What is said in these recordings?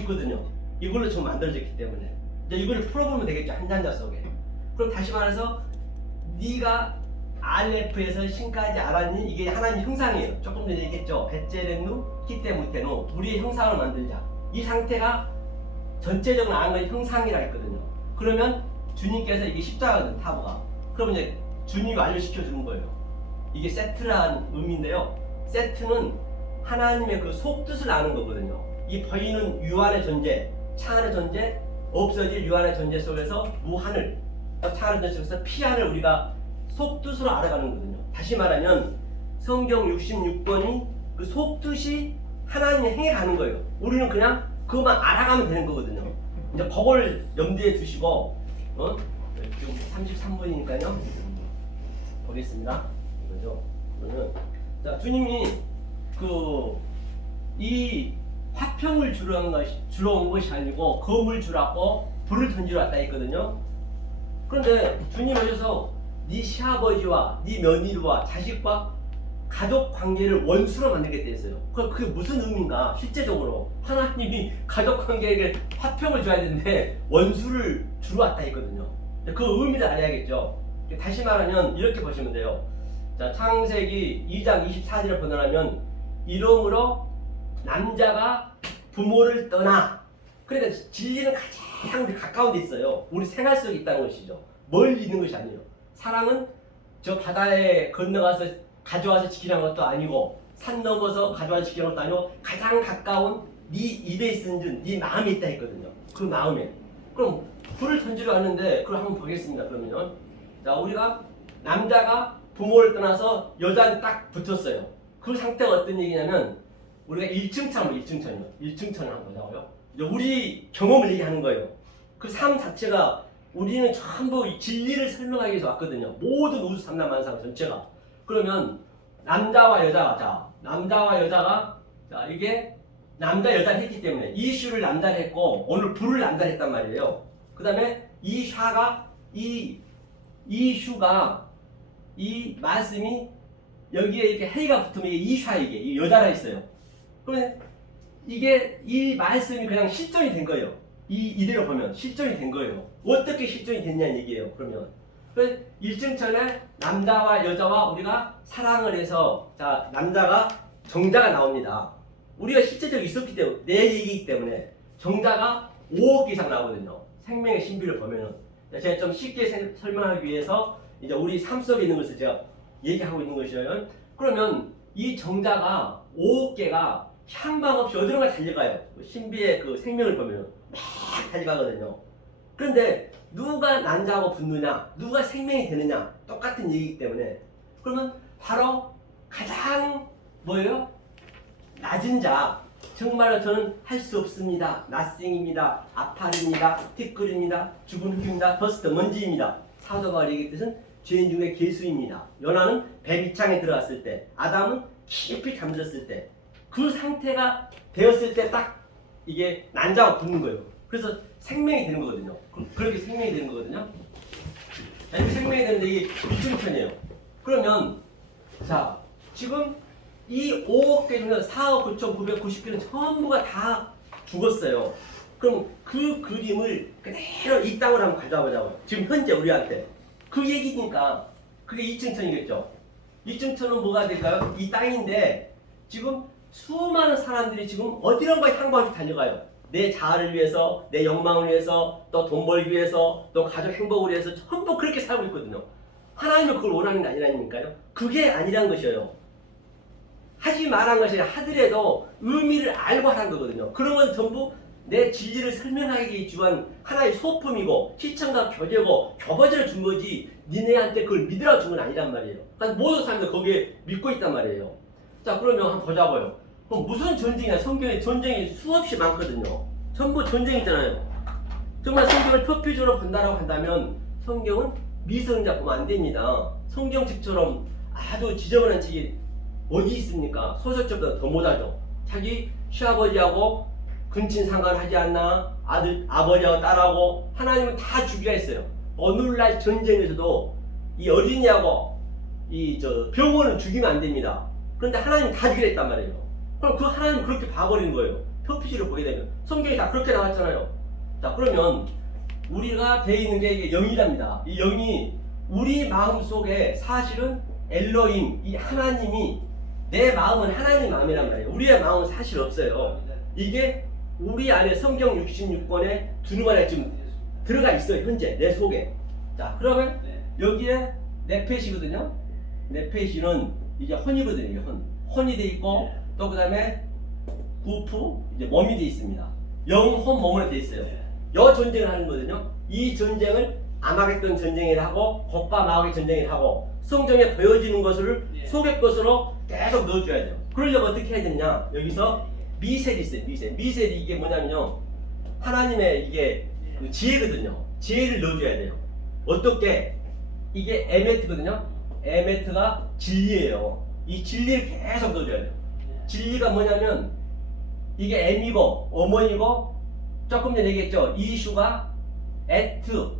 있거든요. 이걸로 지금 만들어졌기 때문에 이제 이걸 풀어보면 되겠죠. 한 잔자 속에. 그럼 다시 말해서 네가 RF에서 신까지 알았니? 이게 하나님 형상이에요. 조금 전에 얘기했죠. 베제렌누 히테무테노 우리의 형상을 만들자. 이 상태가 전체적으로 아는 건 형상이라 했거든요. 그러면 주님께서 이게 십자가거든 타보가. 그러면 이제 주님이 완료시켜 주는 거예요. 이게 세트라는 의미인데요. 세트는 하나님의 그 속뜻을 아는 거거든요. 이 보이는 유한의 존재, 차안의 존재, 없어질 유한의 존재 속에서 무한을, 차안의 존재 속에서 피안을 우리가 속뜻으로 알아가는 거거든요. 다시 말하면 성경 66권이 그 속뜻이 하나님이 행해가는 거예요. 우리는 그냥 그것만 알아가면 되는 거거든요. 이제 그걸 염두에 두시고 지금 33분이니까요. 보겠습니다. 이거죠. 그러면 자, 주님이 이 화평을 주러 온 것이 아니고 검을 주라고 불을 던지러 왔다 했거든요. 그런데 주님 오셔서 네 시아버지와 네 며느리와 자식과 가족 관계를 원수로 만들겠다 했어요. 그게 무슨 의미인가? 실제적으로 하나님이 가족 관계에게 화평을 줘야 되는데 원수를 주러 왔다 했거든요. 그 의미를 알아야겠죠. 다시 말하면 이렇게 보시면 돼요. 자, 창세기 2장 24절을 번역하면 이러므로 남자가 부모를 떠나. 그러니까 진리는 가장 가까운 데 있어요. 우리 생활 속에 있다는 것이죠. 멀리 있는 것이 아니에요. 사랑은 저 바다에 건너가서 가져와서 지키는 것도 아니고 산 넘어서 가져와서 지키는 것도 아니고 가장 가까운 네 입에 있는 네 마음에 있다 했거든요. 그 마음에. 그럼 불을 던지러 왔는데 그걸 한번 보겠습니다. 그러면 자, 우리가 남자가 부모를 떠나서 여자한테 딱 붙었어요. 그 상태가 어떤 얘기냐면 우리가 1층천을 한번 보자고요. 우리 경험을 얘기하는 거예요. 그 삶 자체가 우리는 전부 진리를 설명하기 위해서 왔거든요. 모든 우주 삼라만상 전체가. 그러면 남자와 여자가 자, 이게 남자 여자를 했기 때문에 이슈를 남자를 했고 오늘 불을 남자를 했단 말이에요. 그 다음에 이 말씀이 여기에 이렇게 해가 붙으면 이게 이 여자라 있어요. 그러면 이게 이 말씀이 그냥 실존이 된 거예요. 이대로 보면 실존이 된 거예요. 어떻게 실존이 됐냐는 얘기예요. 그러면 1층천에 남자와 여자와 우리가 사랑을 해서 자, 남자가 정자가 나옵니다. 우리가 실제적으로 있었기 때문에 내 얘기이기 때문에 정자가 5억 이상 나오거든요. 생명의 신비를 보면은 제가 좀 쉽게 설명하기 위해서 이제 우리 삶 속에 있는 것을 제가 얘기하고 있는 것이에요. 그러면 이 정자가 5억 개가 향방 없이 어디론가 달려가요. 신비의 그 생명을 보면 막 달려가거든요. 그런데 누가 난자하고 붙느냐, 누가 생명이 되느냐 똑같은 얘기이기 때문에 그러면 바로 가장 뭐예요? 낮은 자. 정말로 저는 할 수 없습니다. 낫싱입니다. 아파입니다. 티끌입니다. 죽은 흙입니다. 더스트 먼지입니다. 사도 바울이 얘기했듯은 죄인 중에 괴수입니다. 요나는 배 밑창에 들어갔을 때, 아담은 깊이 잠들었을 때, 그 상태가 되었을 때 딱 이게 난자가 붙는 거예요. 그래서 생명이 되는 거거든요. 그렇게 생명이 되는 거거든요. 이렇게 생명이 되는데 이게 일중천이에요. 그러면 자, 지금 이 5억 개 중에 4억 9,990개는 전부가 다 죽었어요. 그럼 그 그림을 그대로 이 땅으로 한번 가져와 보자고요. 지금 현재 우리한테. 그 얘기니까 그게 이층천이겠죠. 이층천은 뭐가 될까요? 이 땅인데 지금 수많은 사람들이 지금 어디론가 향방없이 달려가요. 내 자아를 위해서, 내 욕망을 위해서, 또 돈 벌기 위해서, 또 가족 행복을 위해서 전부 그렇게 살고 있거든요. 하나님은 그걸 원하는 게 아니라니까요. 그게 아니란 것이에요. 하지 말한 것이 하더라도 의미를 알고 하는 거거든요. 그런 건 전부 내 진리를 설명하기 위한 하나의 소품이고 시청과 교제고 교보제를 준 거지 니네한테 그걸 믿으라고 준 건 아니란 말이에요. 그러니까 모든 사람들 거기에 믿고 있단 말이에요. 자, 그러면 한번 보자고요. 그럼 무슨 전쟁이냐? 성경에 전쟁이 수없이 많거든요. 전부 전쟁이잖아요. 정말 성경을 표피적으로 본다라고 한다면 성경은 미성자 보면 안 됩니다. 성경책처럼 아주 지저분한 책이 어디 있습니까? 소설책보다 더 못하죠. 자기 시아버지하고 근친 상관을 하지 않나? 아버지하고 딸하고 하나님은 다 죽이라 했어요. 오늘날 전쟁에서도 이 어린이하고 병원을 죽이면 안 됩니다. 그런데 하나님은 다 죽이라 했단 말이에요. 그럼 그 하나님은 그렇게 봐버린 거예요. 표피식을 보게 되면 성경이 다 그렇게 나왔잖아요. 자, 그러면 우리가 돼 있는 게 이게 영이랍니다. 이 영이 우리 마음 속에 사실은 엘로힘, 이 하나님이 내 마음은 하나님 마음이란 말이에요. 우리의 마음은 사실 없어요. 이게 우리 안에 성경 66권에 두루마 안에 지금 들어가 있어요. 현재 내 속에. 자, 그러면 여기에 네페시거든요. 네페시는 이제 헌이거든요. 헌이 돼 있고 또 그 다음에 구프 이제 몸이 돼 있습니다. 영혼 몸으로 돼 있어요. 여 전쟁을 하는 거거든요. 이 전쟁을 아마겟돈 전쟁이라 하고 곡과 마귀의 전쟁이라 하고 성경에 보여지는 것을 속의 것으로 계속 넣어줘야 돼요. 그러려면 어떻게 해야 되냐? 여기서 미셀이 있어요. 미셀이 이게 뭐냐면요, 하나님의 이게 그 지혜거든요. 지혜를 넣어줘야 돼요. 어떻게? 이게 에메트거든요. 에메트가 진리예요. 이 진리를 계속 넣어줘야 돼요. 진리가 뭐냐면 이게 M이고 어머니고 조금 전에 얘기했죠. 이슈가 에트,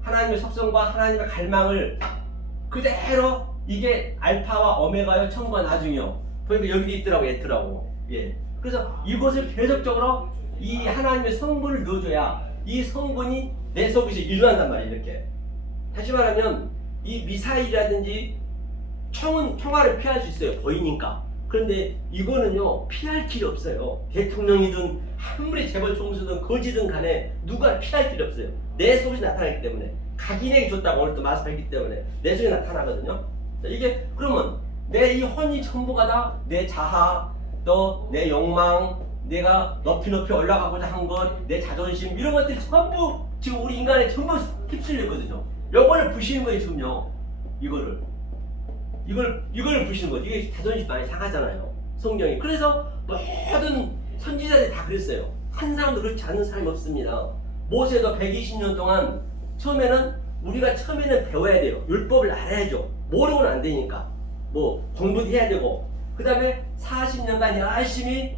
하나님의 속성과 하나님의 갈망을 그대로, 이게 알파와 오메가요, 처음과 나중이요. 그러니까 여기도 있더라고, 에트라고. 예. 그래서 이것을 계속적으로 이 하나님의 성분을 넣어줘야 이 성분이 내 속에서 일어난단 말이에요. 이렇게. 다시 말하면 이 미사일이라든지 총알을 피할 수 있어요. 보이니까. 그런데 이거는요, 피할 길이 없어요. 대통령이든 아무리 재벌 총수든 거지든 간에 누가 피할 길이 없어요. 내 속에서 나타나기 때문에. 각인에게 줬다고 오늘 또 말씀했기 때문에 내 속에 나타나거든요. 이게 그러면 내 이 혼이 전부가 다 내 자아, 또 내 욕망, 내가 높이 올라가고자 한 것, 내 자존심, 이런 것들이 전부 지금 우리 인간에 전부 휩쓸렸거든요. 요거를 부시는 거예요. 지금요. 이걸 부시는 거예요. 이게 자존심 많이 상하잖아요. 성경이. 그래서 모든 선지자들이 다 그랬어요. 한 사람도 그렇지 않은 사람이 없습니다. 모세도 120년 동안 처음에는 우리가 배워야 돼요. 율법을 알아야죠. 모르고는 안 되니까. 뭐 공부도 해야 되고. 그 다음에 40년간 열심히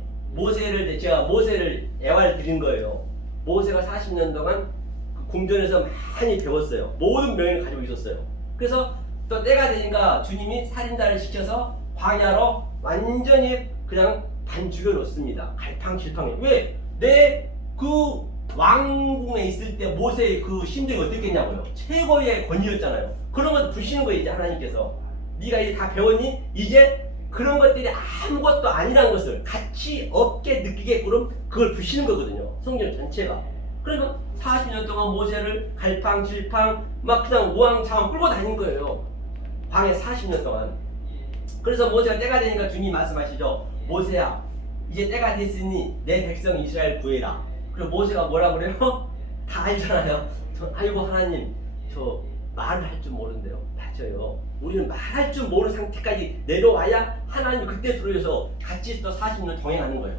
제가 모세를 애화를 드린 거예요. 모세가 40년 동안 그 궁전에서 많이 배웠어요. 모든 명예를 가지고 있었어요. 그래서 또 때가 되니까 주님이 살인자를 시켜서 광야로 완전히 그냥 반 죽여놓습니다. 갈팡질팡해. 왜? 내 그 왕궁에 있을 때 모세의 그 심정이 어땠겠냐고요. 최고의 권위였잖아요. 그런 것 부시는 거예요. 이제 하나님께서 네가 이제 다 배웠니? 이제 그런 것들이 아무것도 아니라는 것을 가치 없게 느끼게끔 그걸 부시는 거거든요. 성경 전체가. 그러면 40년 동안 모세를 갈팡질팡 막 그냥 우왕좌왕 끌고 다닌 거예요. 광야 40년 동안. 그래서 모세가 때가 되니까 주님이 말씀하시죠. 모세야, 이제 때가 됐으니 내 백성 이스라엘 구해라. 그리고 모세가 뭐라 그래요? 다 알잖아요. 아이고 하나님, 저 말을 할 줄 모르는데요. 맞아요. 우리는 말할 줄 모르는 상태까지 내려와야 하나님 그때 들어서 같이 또 40년 동행하는 거예요.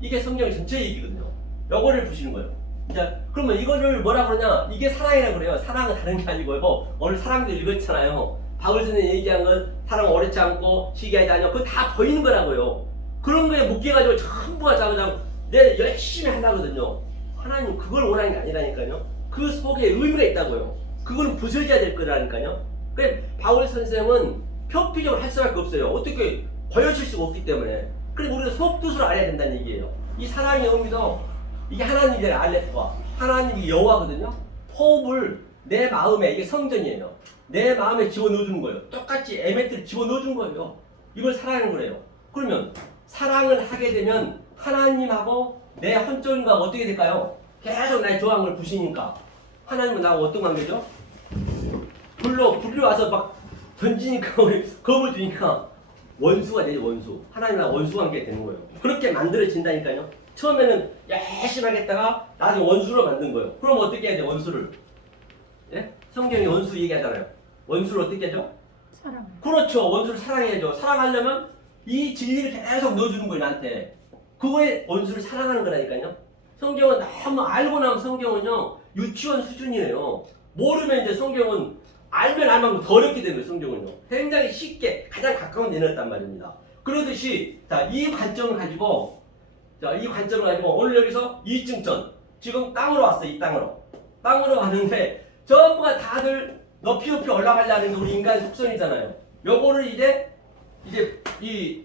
이게 성경 전체 얘기거든요. 요거를 보시는 거예요. 자, 그러면 이거를 뭐라 그러냐? 이게 사랑이라고 그래요. 사랑은 다른 게 아니고요. 오늘 사랑도 읽었잖아요. 바울 선생님 얘기한 건 사랑 오래지 않고 시기하지 않냐. 그거 다 보이는 거라고요. 그런 거에 묶여가지고 전부가 다 그냥 내 열심히 하려거든요. 하나님 그걸 원하는 게 아니라니까요. 그 속에 의미가 있다고요. 그거는 부서져야 될 거라니까요. 그래 바울 선생은 표피적으로 할 수밖에 없어요. 어떻게 보여줄 수가 없기 때문에. 그래서 우리가 속뜻으로 알아야 된다는 얘기예요. 이 사랑의 의미도 이게 하나님의 알레프와 하나님이 여호와거든요. 호흡을 내 마음에, 이게 성전이에요. 내 마음에 집어넣어주는 거예요. 똑같이 에메트를 집어넣어준 거예요. 이걸 사랑하는 거래요. 그러면 사랑을 하게 되면 하나님하고 내 헌정과 어떻게 될까요? 계속 나의 좋아하는 걸 부시니까 하나님은 나하고 어떤 관계죠? 불로 와서 막 던지니까 겁을 주니까 원수가 되죠. 원수. 하나님과 원수 관계가 되는 거예요. 그렇게 만들어진다니까요. 처음에는 열심히 하겠다가 나중에 원수로 만든 거예요. 그럼 어떻게 해야 돼? 원수를. 예? 성경이 원수 얘기하잖아요. 원수를 어떻게 하죠? 사랑. 그렇죠. 원수를 사랑해야죠. 사랑하려면 이 진리를 계속 넣어주는 거예요. 나한테. 그거에 원수를 사랑하는 거라니까요. 성경은 너무 알고 나면 성경은요 유치원 수준이에요. 모르면 이제 성경은 알면 알만큼 더 어렵게 되는 거예요. 성경은요 굉장히 쉽게 가장 가까운 내놨단 말입니다. 그러듯이 이 관점을 가지고 오늘 여기서 이증전 지금 땅으로 왔어요. 이 땅으로 왔는데 전부가 다들 높이 올라가려는 게 우리 인간 속성이잖아요. 요거를 이제 이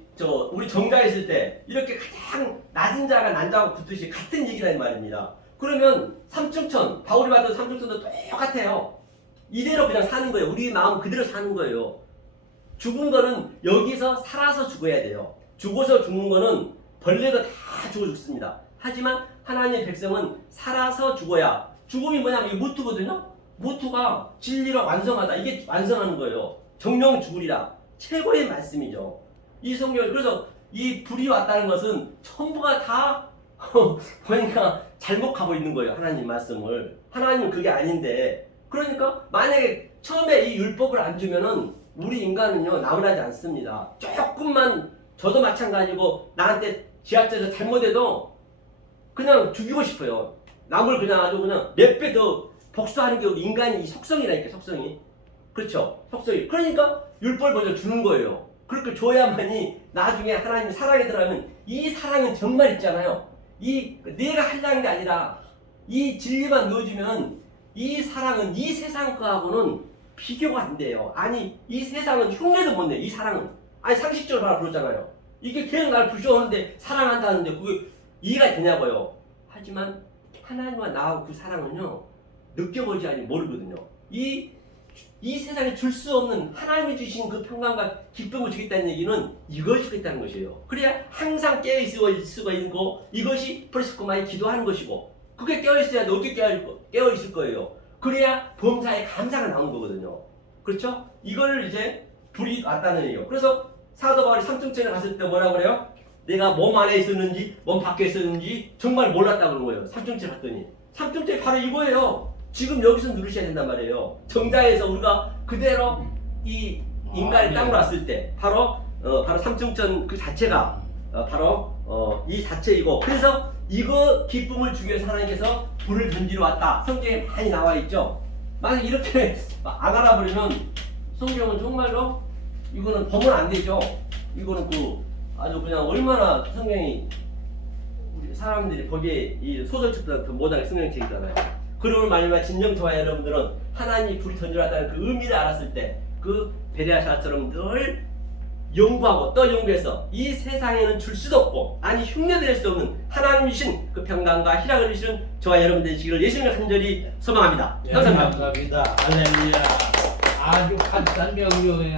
우리 정자에 있을 때 이렇게 가장 낮은 자가 난자하고 붙듯이 같은 얘기라는 말입니다. 그러면 삼중천, 바울이 받은 삼중천도 똑같아요. 이대로 그냥 사는 거예요. 우리 마음 그대로 사는 거예요. 죽은 거는 여기서 살아서 죽어야 돼요. 죽어서 죽는 거는 벌레도 다 죽어 죽습니다. 하지만 하나님의 백성은 살아서 죽어야, 죽음이 뭐냐면 이게 모투거든요. 모투가 진리로 완성하다. 이게 완성하는 거예요. 정령 죽으리라. 최고의 말씀이죠. 이 성경, 그래서 이 불이 왔다는 것은 전부가 다 보니까 잘못 가고 있는 거예요. 하나님 말씀을. 하나님은 그게 아닌데, 그러니까 만약에 처음에 이 율법을 안 주면은 우리 인간은요 나무라지 않습니다. 조금만, 저도 마찬가지고 나한테 지하철에서 잘못해도 그냥 죽이고 싶어요. 남을 그냥 아주 그냥 몇 배 더 복수하는 게 우리 인간의 이 속성이라니까, 속성이. 그렇죠? 속성이. 그러니까 율법을 먼저 주는 거예요. 그렇게 줘야만이 나중에 하나님 사랑이 들어가면, 이 사랑은 정말 있잖아요. 이 내가 하려는 게 아니라 이 진리만 넣어주면 이 사랑은 이 세상 거하고는 비교가 안 돼요. 아니 이 세상은 흉내도 못 내. 이 사랑은 아니 상식적으로 바로 그러잖아요. 이게 그냥 나를 부셔오는데 사랑한다는데 그게 이해가 되냐고요. 하지만 하나님과 나하고 그 사랑은요 느껴보지 않으면 모르거든요. 이 세상에 줄 수 없는 하나님이 주신 그 평강과 기쁨을 주겠다는 얘기는 이걸 주겠다는 것이에요. 그래야 항상 깨어있을 수가 있고, 이것이 프레스코마의 기도하는 것이고, 그게 깨어있어야 돼. 어떻게 깨어있을 거예요. 그래야 범사에 감사가 나오는 거거든요. 그렇죠? 이걸 이제 불이 왔다는 얘기예요. 그래서 사도 바울이 삼층천에 갔을 때 뭐라고 그래요? 내가 몸 안에 있었는지 몸 밖에 있었는지 정말 몰랐다고 그런 거예요. 삼층천에 갔더니. 삼층천이 바로 이거예요. 지금 여기서 누르셔야 된단 말이에요. 정자에서 우리가 그대로 이 인간의 땅으로 왔을 때 바로 삼층천 그 자체가 바로 이 자체이고, 그래서 이거 기쁨을 주기 위해서 하나님께서 불을 던지러 왔다. 성경에 많이 나와 있죠. 만약 이렇게 안 알아버리면 성경은 정말로 이거는 보면 안 되죠. 이거는 아주 그냥 얼마나 성경이 우리 사람들이 보기에 이 소설책보다 더 못하게 성경책이잖아요. 그러면 말미암아 진정 저와 여러분들은 하나님이 불이 던져왔다는 그 의미를 알았을 때 그 베레아샤처럼 늘 연구하고 또 연구해서 이 세상에는 줄 수도 없고 아니 흉내낼 수 없는 하나님 주신 그 평강과 희락을 주시는 저와 여러분 되시기를 예수님을 간절히 소망합니다. 감사합니다. 감사합니다. 할렐루야. 아주 간단 명료해.